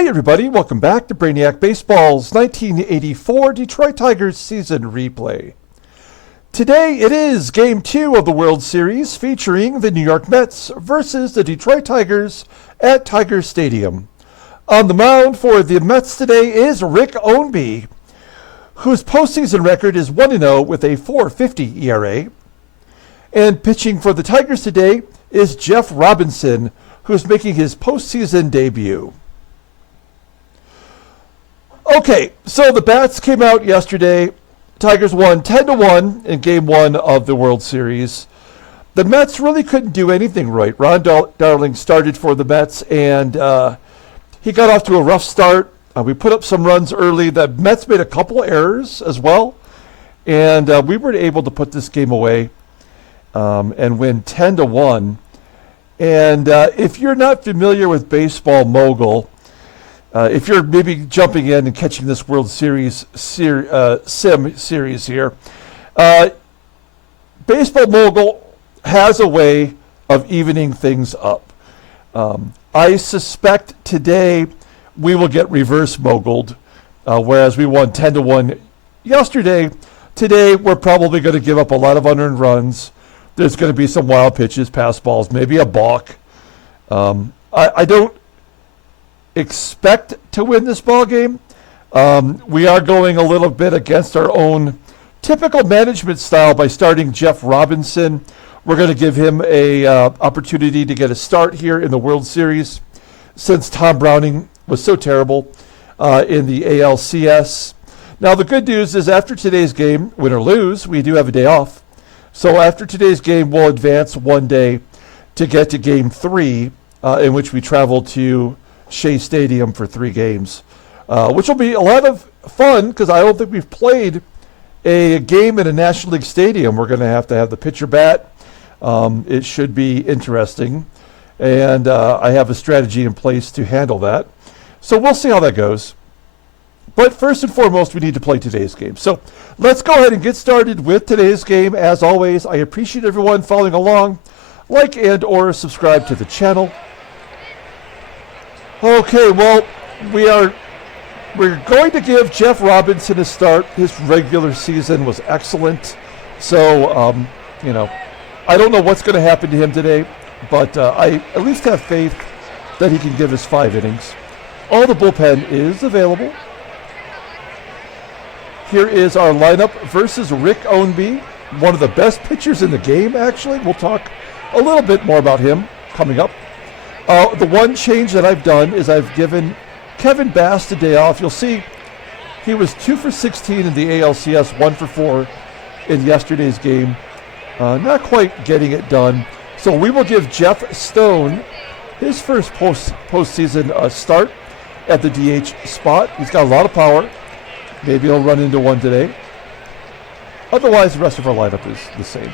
Hey everybody, welcome back to Brainiac Baseball's 1984 Detroit Tigers season replay. Today it is Game 2 of the World Series featuring the New York Mets versus the Detroit Tigers at Tiger Stadium. On the mound for the Mets today is Rick Ownbey, whose postseason record is 1-0 with a .450 ERA. And pitching for the Tigers today is Jeff Robinson, who's making his postseason debut. Okay, so the bats came out yesterday. Tigers won 10-1 in Game 1 of the World Series. The Mets really couldn't do anything right. Ron Darling started for the Mets, and he got off to a rough start. We put up some runs early. The Mets made a couple errors as well, and we were able to put this game away and win 10-1. And if you're not familiar with Baseball Mogul, if you're maybe jumping in and catching this World Series sim series here, Baseball Mogul has a way of evening things up. I suspect today we will get reverse moguled, whereas we won 10-1 yesterday. Today we're probably going to give up a lot of unearned runs. There's going to be some wild pitches, pass balls, maybe a balk. I don't expect to win this ball game. We are going a little bit against our own typical management style by starting Jeff Robinson. We're going to give him a opportunity to get a start here in the World Series, since Tom Browning was so terrible in the ALCS. Now the good news is after today's game, win or lose, we do have a day off. So after today's game, we'll advance one day to get to Game 3, in which we travel to Shea Stadium for 3 games, which will be a lot of fun because I don't think we've played a game in a National League stadium. We're going to have the pitcher bat. It should be interesting, and I have a strategy in place to handle that. So we'll see how that goes. But first and foremost, we need to play today's game. So let's go ahead and get started with today's game. As always, I appreciate everyone following along. Like and or subscribe to the channel. Okay, well, we're going to give Jeff Robinson a start. His regular season was excellent. So, I don't know what's going to happen to him today, but I at least have faith that he can give us 5 innings. All the bullpen is available. Here is our lineup versus Rick Ownbey, one of the best pitchers in the game, actually. We'll talk a little bit more about him coming up. The one change that I've done is I've given Kevin Bass a day off. You'll see he was 2 for 16 in the ALCS, 1 for 4 in yesterday's game. Not quite getting it done. So we will give Jeff Stone his first postseason start at the DH spot. He's got a lot of power. Maybe he'll run into one today. Otherwise, the rest of our lineup is the same.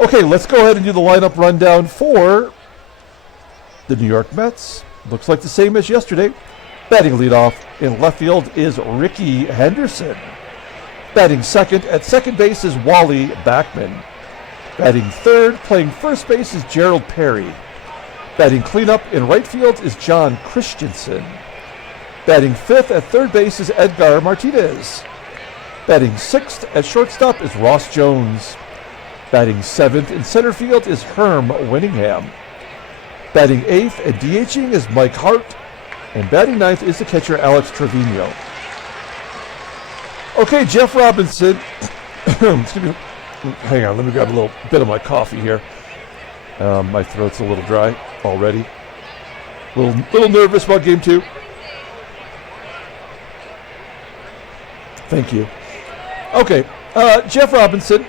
Okay, let's go ahead and do the lineup rundown for the New York Mets. Looks like the same as yesterday. Batting leadoff in left field is Rickey Henderson. Batting second at second base is Wally BACKMAN. Batting third, playing first base is Gerald Perry. Batting cleanup in right field is John Christensen. Batting fifth at third base is Edgar Martinez. Batting sixth at shortstop is Ross Jones. Batting seventh in center field is Herm Winningham. Batting eighth and DHing is Mike Hart. And batting ninth is the catcher Alex Trevino. Okay, Jeff Robinson. Excuse me. Hang on, let me grab a little bit of my coffee here. My throat's a little dry already. Little nervous about game 2. Thank you. Okay, Jeff Robinson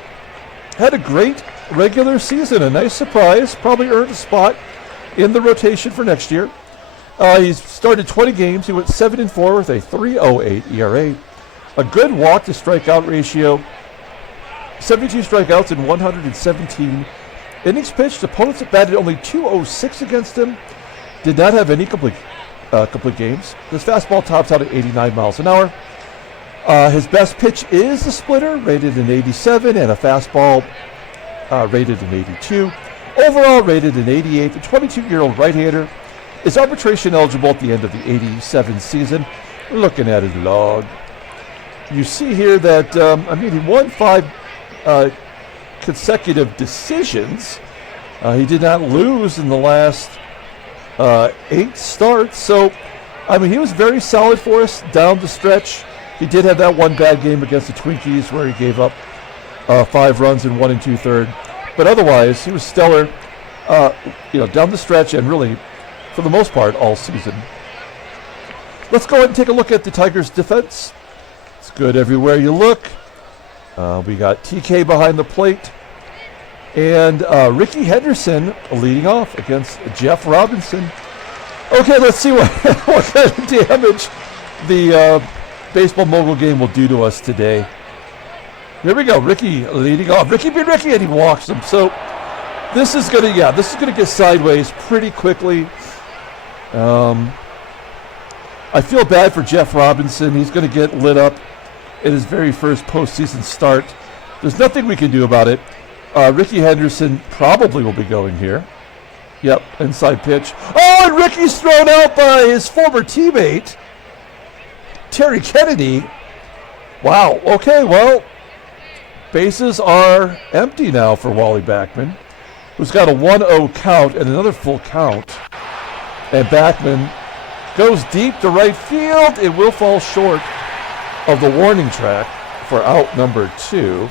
had a great regular season, a nice surprise, probably earned a spot in the rotation for next year. He's started 20 games. He went 7-4 with a 3.08 ERA. A good walk to strikeout ratio. 72 strikeouts in 117 innings pitched. Opponents have batted only .206 against him. Did not have any complete games. His fastball tops out at 89 miles an hour. His best pitch is the splitter, rated an 87, and a fastball rated an 82. Overall rated an 88. The 22-year-old right-hander is arbitration eligible at the end of the 87 season. We're looking at his log. You see here that, he won 5 consecutive decisions. He did not lose in the last 8 starts. So, he was very solid for us down the stretch. He did have that one bad game against the Twinkies where he gave up 5 runs in 1 2/3. But otherwise, he was stellar, down the stretch and really, for the most part, all season. Let's go ahead and take a look at the Tigers' defense. It's good everywhere you look. We got TK behind the plate. And Rickey Henderson leading off against Jeff Robinson. Okay, let's see what kind of damage the baseball mogul game will do to us today. Here we go, Rickey leading off. Rickey beat Rickey, and he walks him. So this is gonna get sideways pretty quickly. I feel bad for Jeff Robinson. He's gonna get lit up in his very first postseason start. There's nothing we can do about it. Rickey Henderson probably will be going here. Yep, inside pitch. Oh, and Rickey's thrown out by his former teammate, Terry Kennedy. Wow, okay, well, bases are empty now for Wally BACKMAN, who's got a 1-0 count and another full count. And BACKMAN goes deep to right field. It will fall short of the warning track for out number 2.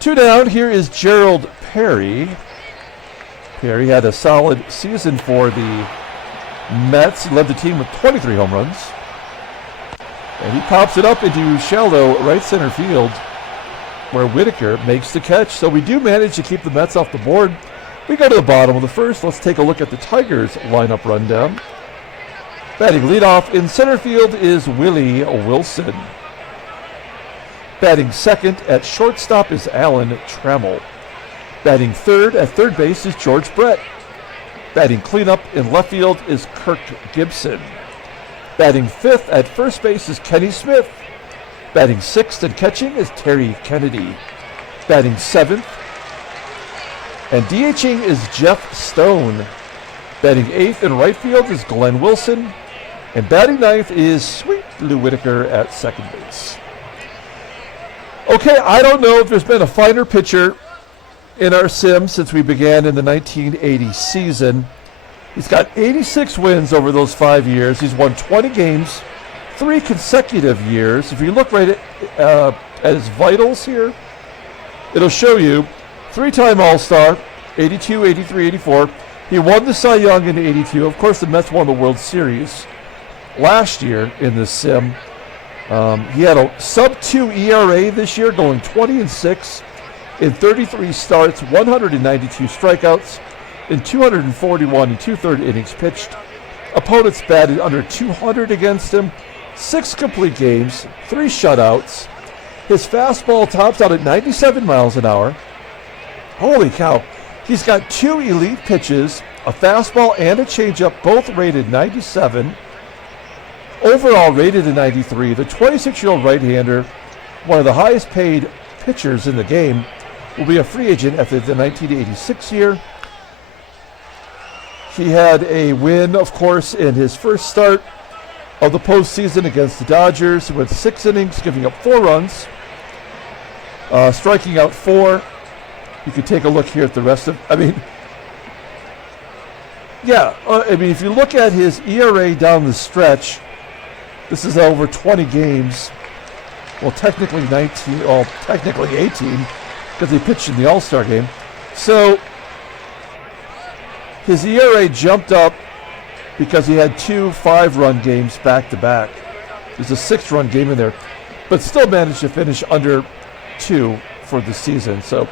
2 down. Here is Gerald Perry. Perry had a solid season for the Mets. He led the team with 23 home runs. And he pops it up into shallow right center field where Whitaker makes the catch. So we do manage to keep the Mets off the board. We go to the bottom of the first. Let's take a look at the Tigers lineup rundown. Batting leadoff in center field is Willie Wilson. Batting second at shortstop is Alan Trammell. Batting third at third base is George Brett. Batting cleanup in left field is Kirk GIBSON. Batting fifth at first base is Kenny Smith. Batting sixth and catching is Terry Kennedy. Batting seventh and DHing is Jeff Stone. Batting eighth in right field is Glenn Wilson. And batting ninth is Sweet Lou Whitaker at second base. Okay, I don't know if there's been a finer pitcher in our sim since we began in the 1980 season. He's got 86 wins over those 5 years. He's won 20 games, 3 consecutive years. If you look right at his vitals here, it'll show you 3-time All-Star, 82, 83, 84. He won the Cy Young in 82. Of course, the Mets won the World Series last year in this sim. He had a sub-2 ERA this year, going 20-6 in 33 starts, 192 strikeouts in 241 and 2/3 innings pitched. Opponents batted under 200 against him, 6 complete games, 3 shutouts. His fastball tops out at 97 miles an hour. Holy cow. He's got 2 elite pitches, a fastball and a changeup, both rated 97. Overall rated a 93. The 26-year-old right-hander, one of the highest paid pitchers in the game, will be a free agent after the 1986 year. He had a win, of course, in his first start of the postseason against the Dodgers. He went 6 innings, giving up 4 runs, striking out 4. You can take a look here at the rest of, if you look at his ERA down the stretch, this is over 20 games. Well, technically 18, because he pitched in the All-Star game. So his ERA jumped up because he had 2 5-run games back-to-back. There's a 6-run game in there, but still managed to finish under 2 for the season. So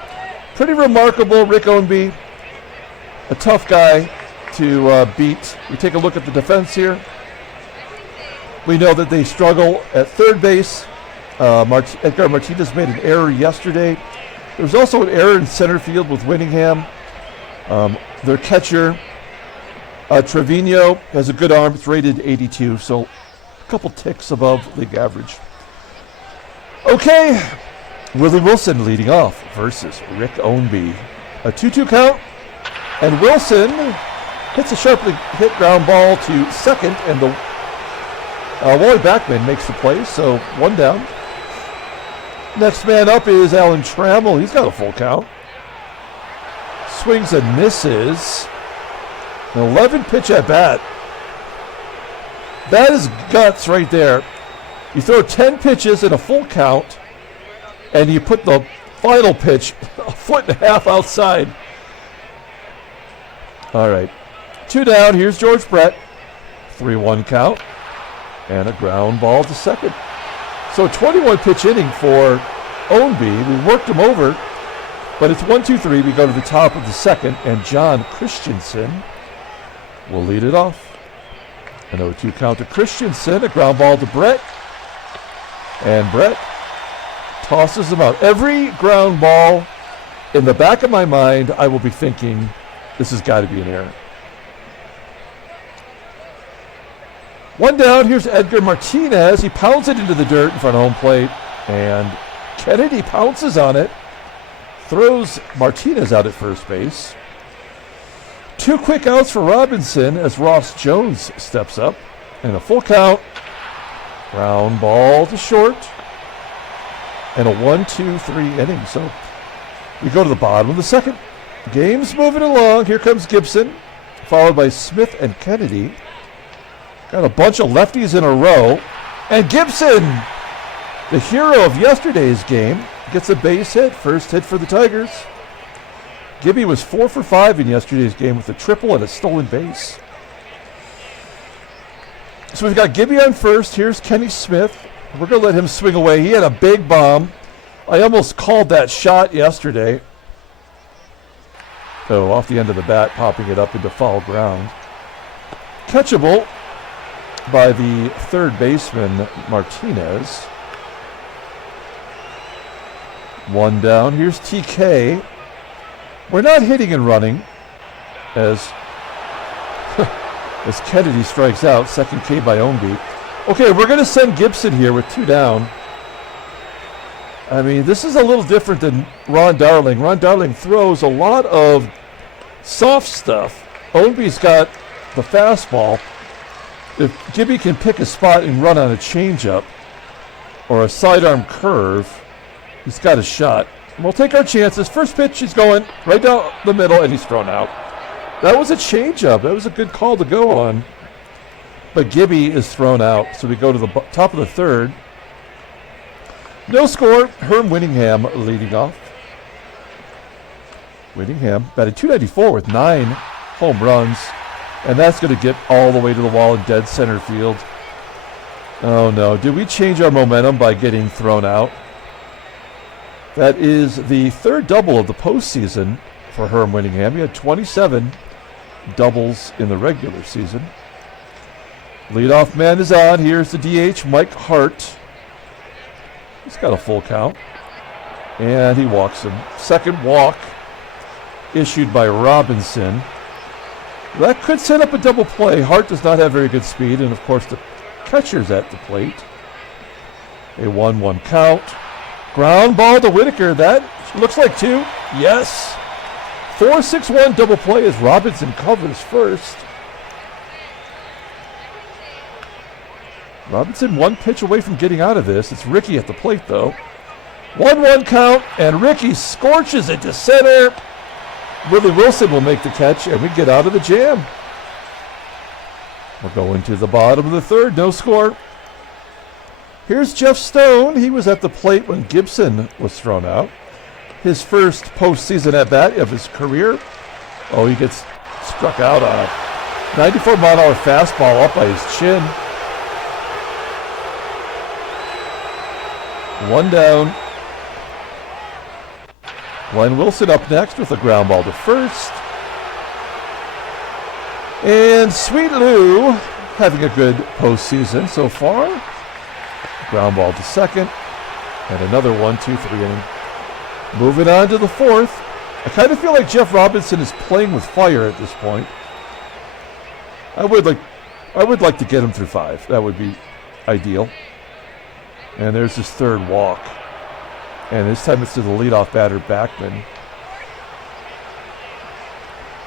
pretty remarkable. Rick Ownbey, a tough guy to beat. We take a look at the defense here. We know that they struggle at third base. Edgar Martinez made an error yesterday. There was also an error in center field with Winningham. Their catcher, TREVINO, has a good arm. It's rated 82, so a couple ticks above league average. Okay, Willie Wilson leading off versus Rick Ownbey. A 2-2 count. And Wilson hits a sharply hit ground ball to second, and the Wally BACKMAN makes the play, so 1 down. Next man up is Alan Trammell. He's got a full count. Swings and misses. An 11 pitch at bat. That is guts right there. You throw 10 pitches in a full count, and you put the final pitch a foot and a half outside. All right. 2 down. Here's George Brett. 3-1 count. And a ground ball to second. So 21 pitch inning for Ownbey. We worked him over, but it's 1-2-3. We go to the top of the second, and John Christensen will lead it off. An 0-2 count to Christensen. A ground ball to Brett. And Brett tosses him out. Every ground ball, in the back of my mind, I will be thinking, this has got to be an error. 1 down, here's Edgar Martinez. He pounds it into the dirt in front of home plate, and Kennedy pounces on it, throws Martinez out at first base. 2 quick outs for Robinson as Ross Jones steps up, and a full count. Ground ball to short, and a 1-2-3 inning. So we go to the bottom of the second. Game's moving along. Here comes Gibson, followed by Smith and Kennedy. Got a bunch of lefties in a row. And Gibson, the hero of yesterday's game, gets a base hit. First hit for the Tigers. Gibby was 4 for 5 in yesterday's game with a triple and a stolen base. So we've got Gibby on first. Here's Kenny Smith. We're going to let him swing away. He had a big bomb. I almost called that shot yesterday. So off the end of the bat, popping it up into foul ground. Catchable by the third baseman, Martinez. 1 down. Here's TK. We're not hitting and running as Kennedy strikes out. Second K by Ownbey. Okay, we're going to send Gibson here with 2 down. I mean, this is a little different than Ron Darling. Ron Darling throws a lot of soft stuff. Ownbey's got the fastball. If Gibby can pick a spot and run on a changeup or a sidearm curve, he's got a shot. And we'll take our chances. First pitch, he's going right down the middle, and he's thrown out. That was a changeup. That was a good call to go on. But Gibby is thrown out, so we go to the top of the third. No score. Herm Winningham leading off. Winningham batted .294 with 9 home runs, and that's going to get all the way to the wall in dead center field. Oh no, did we change our momentum by getting thrown out? That is the 3rd double of the postseason for Herm Winningham. He had 27 doubles in the regular season. Leadoff man is on. Here's the DH, Mike Hart. He's got a full count, and he walks him. Second walk issued by Robinson. That could set up a double play. Hart does not have very good speed, and of course the catcher's at the plate. A 1-1 count. Ground ball to Whitaker. That looks like 2. Yes. 4-6-1 double play as Robinson covers first. Robinson 1 pitch away from getting out of this. It's Rickey at the plate, though. 1-1 count, and Rickey scorches it to center. Willie Wilson will make the catch, and we get out of the jam. We're going to the bottom of the third. No score. Here's Jeff Stone. He was at the plate when Gibson was thrown out. His first postseason at bat of his career. Oh, he gets struck out on a 94-mile-an-hour fastball up by his chin. 1 down. Glenn Wilson up next with a ground ball to first. And Sweet Lou having a good postseason so far. Ground ball to second. And another 1-2-3 inning. Moving on to the fourth. I kind of feel like Jeff Robinson is playing with fire at this point. I would like to get him through 5. That would be ideal. And there's his third walk. And this time it's to the leadoff batter, BACKMAN.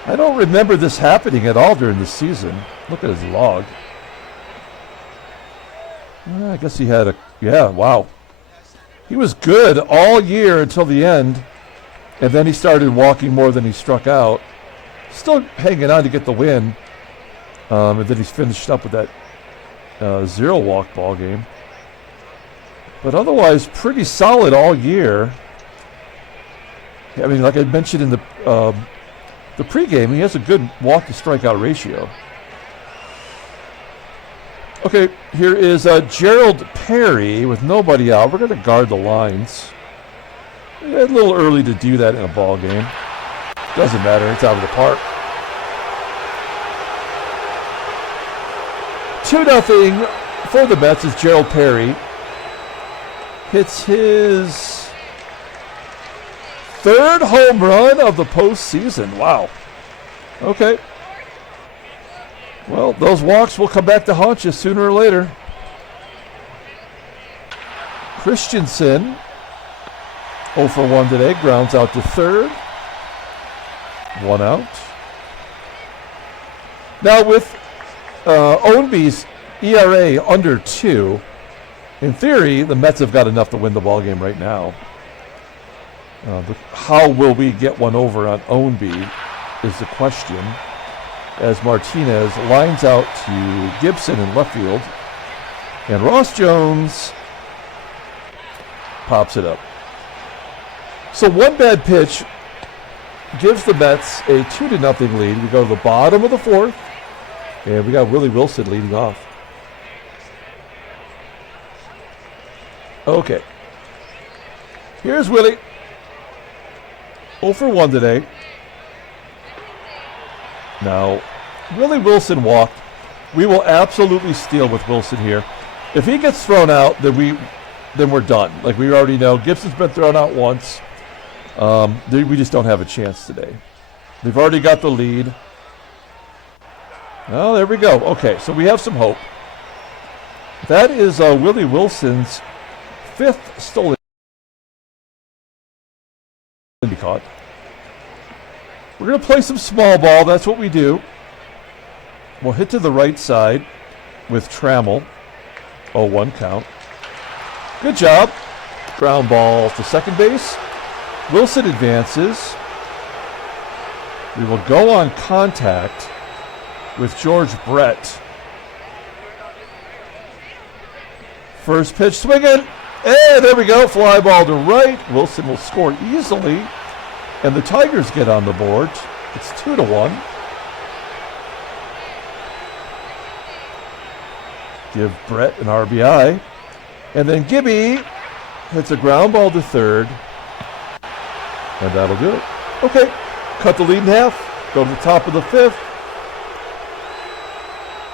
I don't remember this happening at all during the season. Look at his log. I guess he had a, yeah, wow. He was good all year until the end, and then he started walking more than he struck out. Still hanging on to get the win, and then he's finished up with that 0 walk ball game. But otherwise, pretty solid all year. I mean, like I mentioned in the pregame, he has a good walk to strikeout ratio. Okay, here is Gerald Perry with nobody out. We're going to guard the lines. Yeah, a little early to do that in a ball game. Doesn't matter, it's out of the park. 2-0 for the Mets as Gerald Perry hits his 3rd home run of the postseason. Wow. Okay. Well, those walks will come back to haunt you sooner or later. Christensen, 0 for 1 today, grounds out to 3rd. 1 out. Now with Ownbey's ERA under 2, in theory, the Mets have got enough to win the ball game right now. How will we get one over on Ownbey is the question, as Martinez lines out to GIBSON in left field, and Ross Jones pops it up. So one bad pitch gives the Mets a 2-0 lead. We go to the bottom of the 4th, and we got Willie Wilson leading off. Okay. Here's Willie. 0 for 1 today. Now, Willie Wilson walked. We will absolutely steal with Wilson here. If he gets thrown out, then we're done. Like we already know, Gibson's been thrown out once. We just don't have a chance today. They've already got the lead. Oh, there we go. Okay, so we have some hope. That is Willie Wilson's 5th stolen be caught. We're going to play some small ball. That's what we do. We'll hit to the right side with TRAMMELL. 0-1 count. Good job. Ground ball to second base. Wilson advances. We will go on contact with George Brett. First pitch swinging. And there we go. Fly ball to right. Wilson will score easily. And the Tigers get on the board. It's 2-1. Give Brett an RBI. And then Gibby hits a ground ball to 3rd. And that'll do it. Okay. Cut the lead in half. Go to the top of the 5th.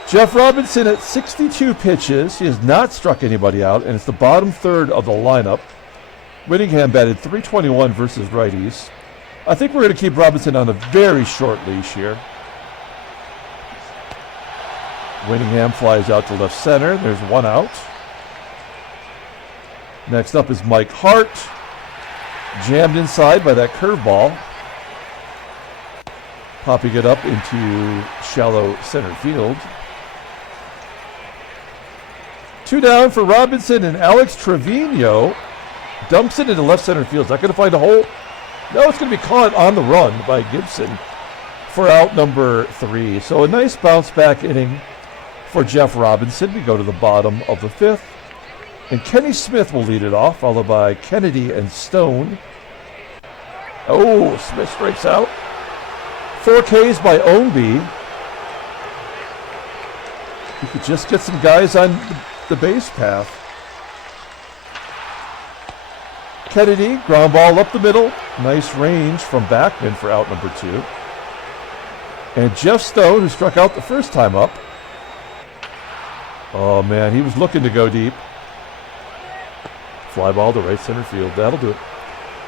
Jeff Robinson at 62 pitches. He has not struck anybody out, and it's the bottom 3rd of the lineup. Winningham batted .321 versus righties. I think we're going to keep Robinson on a very short leash here. Winningham flies out to left center. There's 1 out. Next up is Mike Hart. Jammed inside by that curveball. Popping it up into shallow center field. 2 down for Robinson, and Alex Trevino dumps it into left center field. Is that going to find a hole? No, it's going to be caught on the run by Gibson for out number 3. So a nice bounce back inning for Jeff Robinson. We go to the bottom of the 5th. And Kenny Smith will lead it off, followed by Kennedy and Stone. Oh, Smith strikes out. 4 Ks by Ownbey. We could just get some guys on the base path. Kennedy, ground ball up the middle. Nice range from BACKMAN for out number 2. And Jeff Stone, who struck out the first time up. Oh man, he was looking to go deep. Fly ball to right center field. That'll do it.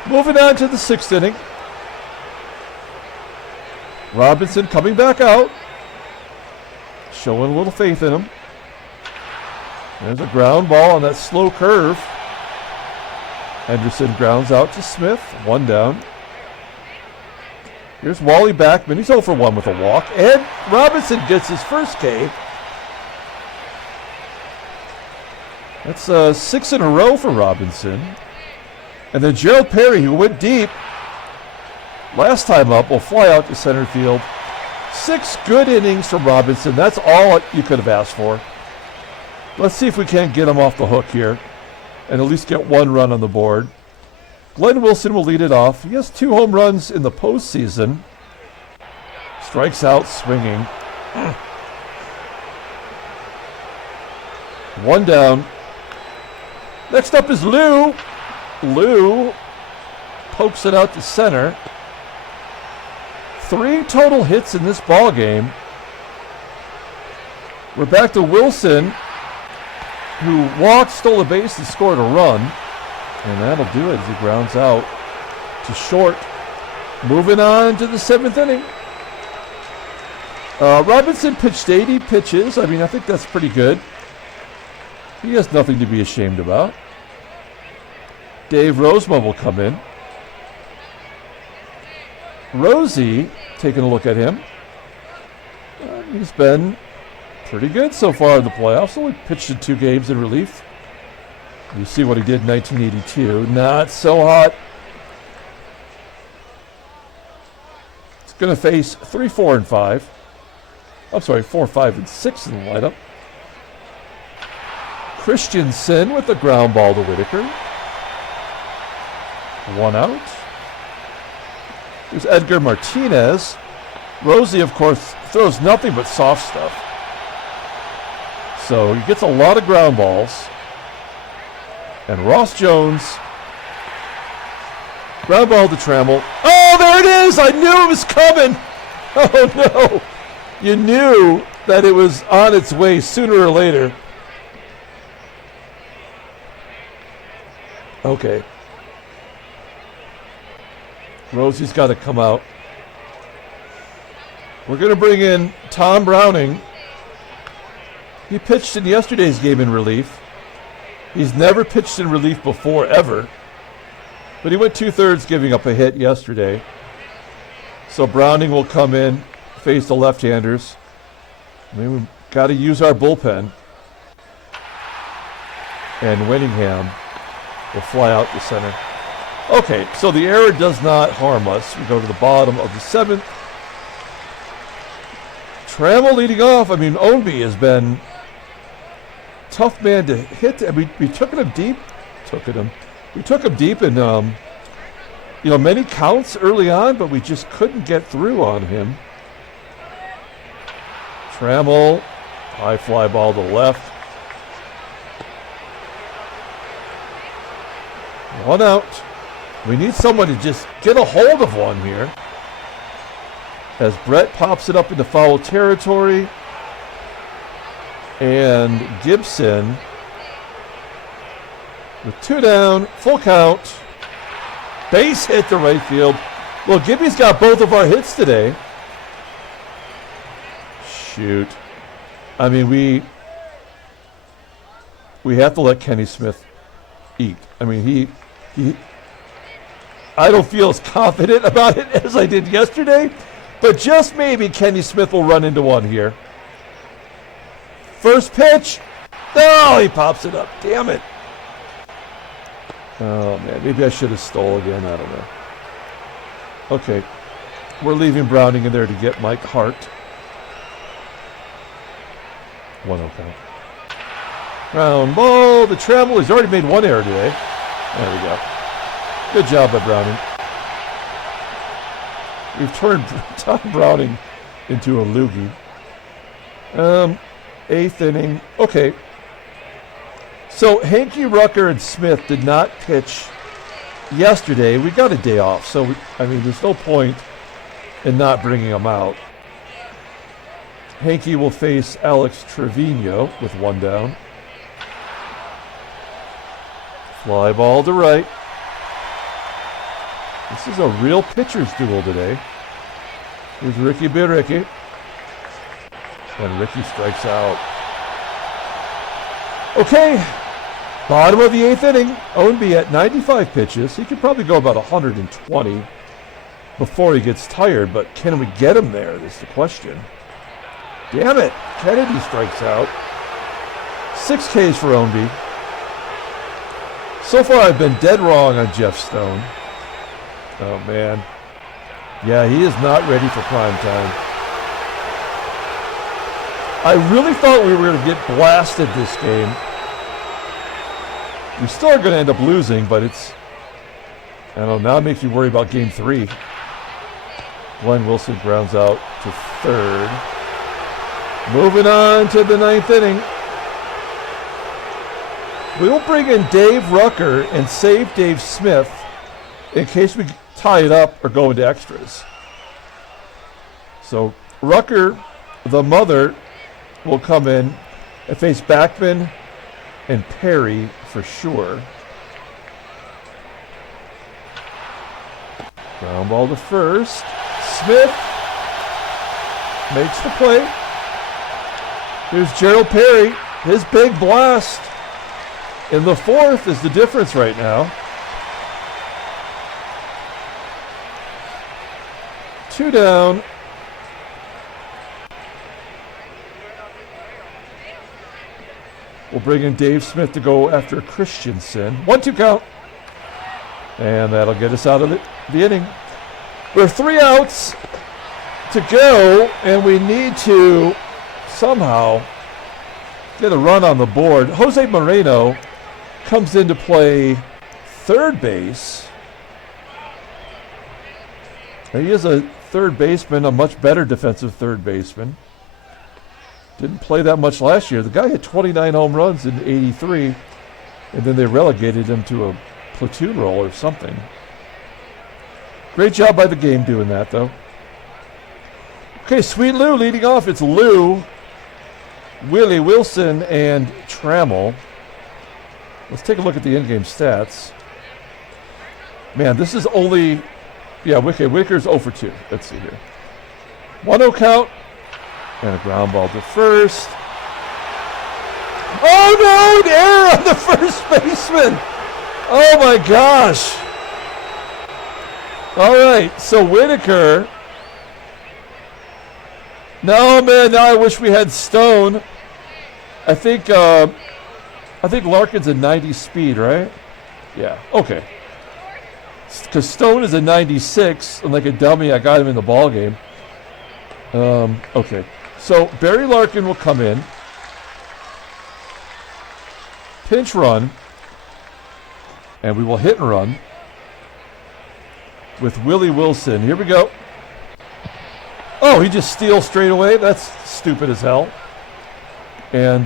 Moving on to the 6th inning. Robinson coming back out. Showing a little faith in him. There's a ground ball on that slow curve. Henderson grounds out to Smith. 1 down. Here's Wally BACKMAN. He's 0 for 1 with a walk. And Robinson gets his first K. That's 6 in a row for Robinson. And then Gerald Perry, who went deep last time up, will fly out to center field. 6 good innings from Robinson. That's all you could have asked for. Let's see if we can't get him off the hook here and at least get 1 run on the board. Glenn Wilson will lead it off. He has 2 home runs in the postseason. Strikes out swinging. 1 down. Next up is Lou. Lou pokes it out to center. 3 total hits in this ball game. We're back to Wilson, who walked, stole a base, and scored a run. And that'll do it as he grounds out to short. Moving on to the 7th inning. Robinson pitched 80 pitches. I mean, I think that's pretty good. He has nothing to be ashamed about. Dave Rosemont will come in. Rosie, taking a look at him. He's been pretty good so far in the playoffs. Only pitched in 2 games in relief. You see what he did in 1982. Not so hot. It's going to face 3, 4, and 5. I'm sorry, 4, 5, and 6 in the lineup. Christensen with the ground ball to Whitaker. 1 out. There's Edgar Martinez. Rosie, of course, throws nothing but soft stuff. So he gets a lot of ground balls. And Ross Jones, ground ball to Trammell. Oh, there it is! I knew it was coming! Oh, no! You knew that it was on its way sooner or later. Okay. Rosie's got to come out. We're going to bring in Tom Browning. He pitched in yesterday's game in relief. He's never pitched in relief before, ever. But he went 2/3 giving up a hit yesterday. So Browning will come in, face the left-handers. I mean, we've got to use our bullpen. And Winningham will fly out to center. Okay, so the error does not harm us. We go to the bottom of the 7th. Trammell leading off. I mean, Ownbey has been tough man to hit. I mean, we took him deep. We took him deep in, many counts early on, but we just couldn't get through on him. Trammell, high fly ball to left. 1 out. We need someone to just get a hold of one here. As Brett pops it up into foul territory. And GIBSON with 2 down, full count. Base hit to right field. Well, Gibby's got both of our hits today. Shoot. I mean, we have to let Kenny Smith eat. I mean, he I don't feel as confident about it as I did yesterday, but just maybe Kenny Smith will run into one here. First pitch. Oh, he pops it up. Damn it. Oh, man. Maybe I should have stole again. I don't know. Okay. We're leaving Browning in there to get Mike Hart. 1-0 count. Ground ball to Trammell. He's already made 1 error today. There we go. Good job by Browning. We've turned Tom Browning into a loogie. 8th inning. Okay. So Hanky, Rucker, and Smith did not pitch yesterday. We got a day off, so there's no point in not bringing them out. Hanky will face Alex Trevino with 1 down. Fly ball to right. This is a real pitcher's duel today. Here's Rickey Rickey. And Rickey strikes out. Okay. Bottom of the 8th inning. Ownbey at 95 pitches. He could probably go about 120. before he gets tired, but can we get him there? That's the question. Damn it. Kennedy strikes out. 6 Ks for Ownbey. So far, I've been dead wrong on Jeff Stone. Oh, man. Yeah, he is not ready for prime time. I really thought we were going to get blasted this game. We still are going to end up losing, but it's... I don't know, now it makes me worry about game 3. Glenn Wilson grounds out to third. Moving on to the 9th inning. We'll bring in Dave Rucker and save Dave Smith in case we tie it up or go into extras. So Rucker, the mother, will come in and face BACKMAN and Perry for sure. Ground ball to first. Smith makes the play. Here's Gerald Perry. His big blast. In the 4th is the difference right now. 2 down. We'll bring in Dave Smith to go after Christensen. 1-2 count. And that'll get us out of the inning. We're 3 outs to go, and we need to somehow get a run on the board. Jose Moreno comes in to play third base. He is a third baseman, a much better defensive third baseman. Didn't play that much last year. The guy hit 29 home runs in '83, and then they relegated him to a platoon role or something. Great job by the game doing that, though. Okay, Sweet Lou leading off. It's Lou, Willie, Wilson, and Trammell. Let's take a look at the in-game stats. Man, this is only... Yeah, Whitaker's 0 for 2. Let's see here. 1-0 count. And a ground ball to first. Oh, no! An error on the first baseman! Oh, my gosh. All right, so Whitaker. No, man, now I wish we had Stone. I think Larkin's a 90 speed, right? Yeah, okay. Because Stone is a 96, and like a dummy, I got him in the ball game. Okay, so Barry Larkin will come in. Pinch run. And we will hit and run with Willie Wilson. Here we go. Oh, he just steals straight away? That's stupid as hell. And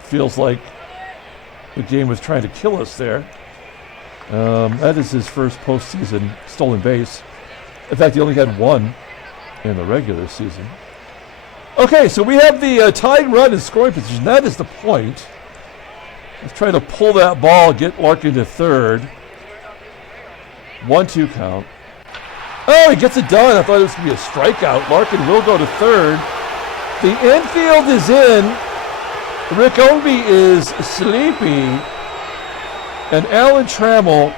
feels like the game was trying to kill us there. That is his first postseason stolen base. In fact, he only had 1 in the regular season. Okay, so we have the tying run in scoring position. That is the point. Let's try to pull that ball, get Larkin to third. 1-2 count. Oh, he gets it done. I thought it was going to be a strikeout. Larkin will go to third. The infield is in. Rick Ownbey is sleepy. And Alan Trammell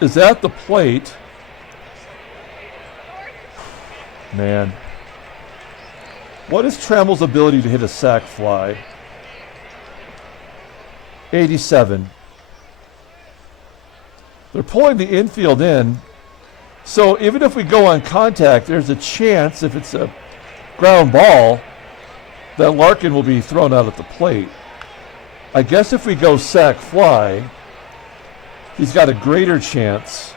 is at the plate. Man. What is Trammell's ability to hit a sac fly? 87. They're pulling the infield in. So even if we go on contact, there's a chance, if it's a ground ball, that Larkin will be thrown out at the plate. I guess if we go sac fly, he's got a greater chance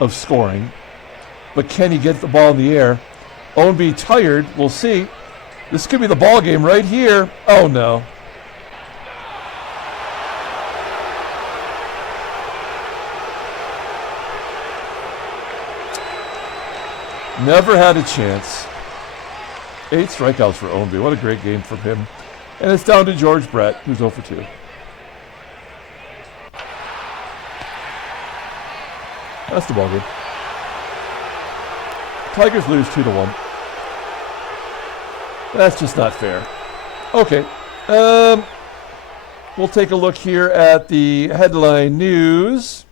of scoring. But can he get the ball in the air? Ownbey tired. We'll see. This could be the ball game right here. Oh, no. Never had a chance. 8 strikeouts for Ownbey. What a great game from him. And it's down to George Brett, who's 0 for 2. That's the ball game. Tigers lose 2-1. That's just not fair. Okay. We'll take a look here at the headline news.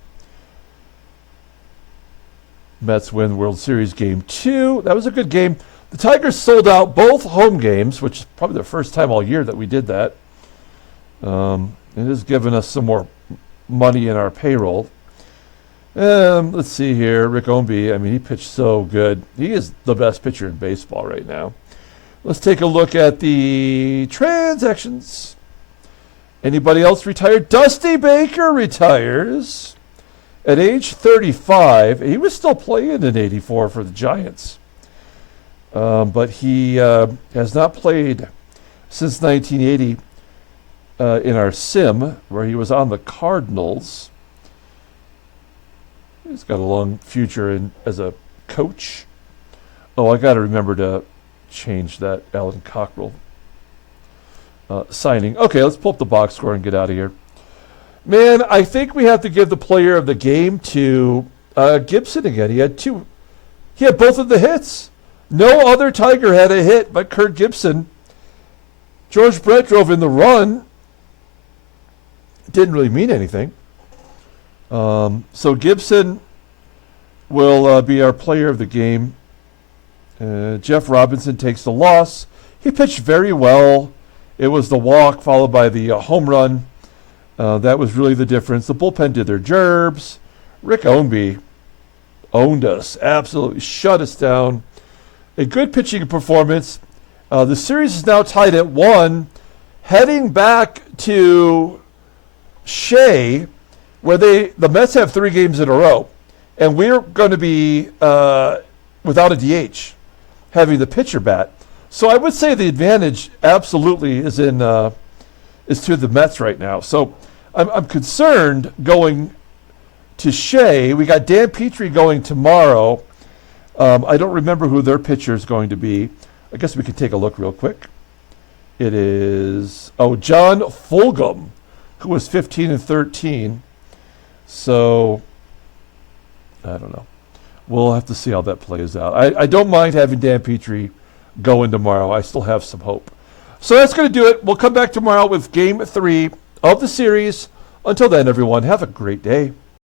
Mets win World Series Game 2. That was a good game. The Tigers sold out both home games, which is probably the first time all year that we did that. It has given us some more money in our payroll. Let's see here. Rick Ownbey, I mean, he pitched so good. He is the best pitcher in baseball right now. Let's take a look at the transactions. Anybody else retired? Dusty Baker retires at age 35. He was still playing in '84 for the Giants. But he has not played since 1980 in our sim, where he was on the Cardinals. He's got a long future as a coach. Oh, I got to remember to change that Alan Cockrell signing. Okay, let's pull up the box score and get out of here. Man, I think we have to give the player of the game to Gibson again. He had both of the hits. No other Tiger had a hit but Kirk Gibson. George Brett drove in the run. Didn't really mean anything. So Gibson will be our player of the game. Jeff Robinson takes the loss. He pitched very well. It was the walk followed by the home run. That was really the difference. The bullpen did their gerbs. Rick Ownbey owned us. Absolutely shut us down. A good pitching performance. The series is now tied at 1. Heading back to Shea, where the Mets have 3 games in a row. And we're going to be without a DH, having the pitcher bat. So I would say the advantage absolutely is to the Mets right now. So I'm concerned going to Shea. We got Dan Petrie going tomorrow. I don't remember who their pitcher is going to be. I guess we can take a look real quick. It is, John Fulgham, who was 15-13. So, I don't know. We'll have to see how that plays out. I don't mind having Dan Petrie going tomorrow. I still have some hope. So that's going to do it. We'll come back tomorrow with Game 3 of the series. Until then, everyone, have a great day.